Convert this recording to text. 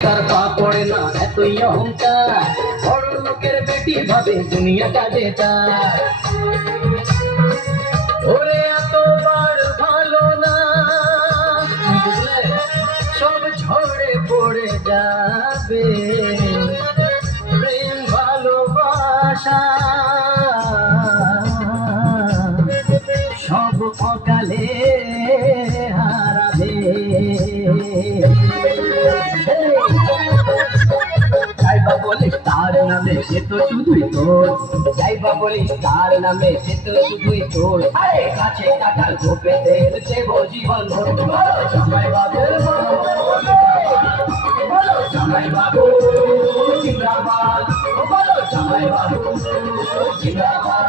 তার পা পড়ে না এতই অহংকার, বড় লোকের বেটি ভাবে দুনিয়াটা যেটা। ওরে এতবার ভালো না, সব ঝরে পড়ে যাবে। প্রেম ভালোবাসা সব অকালে হারাবে। যাইবা বলিস তার নামে সে তো শুধুই তোর, যাইবা বলিস তার নামে সে তো শুধুই তোর। আরে কাছে কাটাল গোপে তেল দেবো জীবন ভর। বলো জামাই বাবু, বলো জামাই বাবু জিন্দাবাদ, বলো জামাই বাবু জিন্দাবাদ।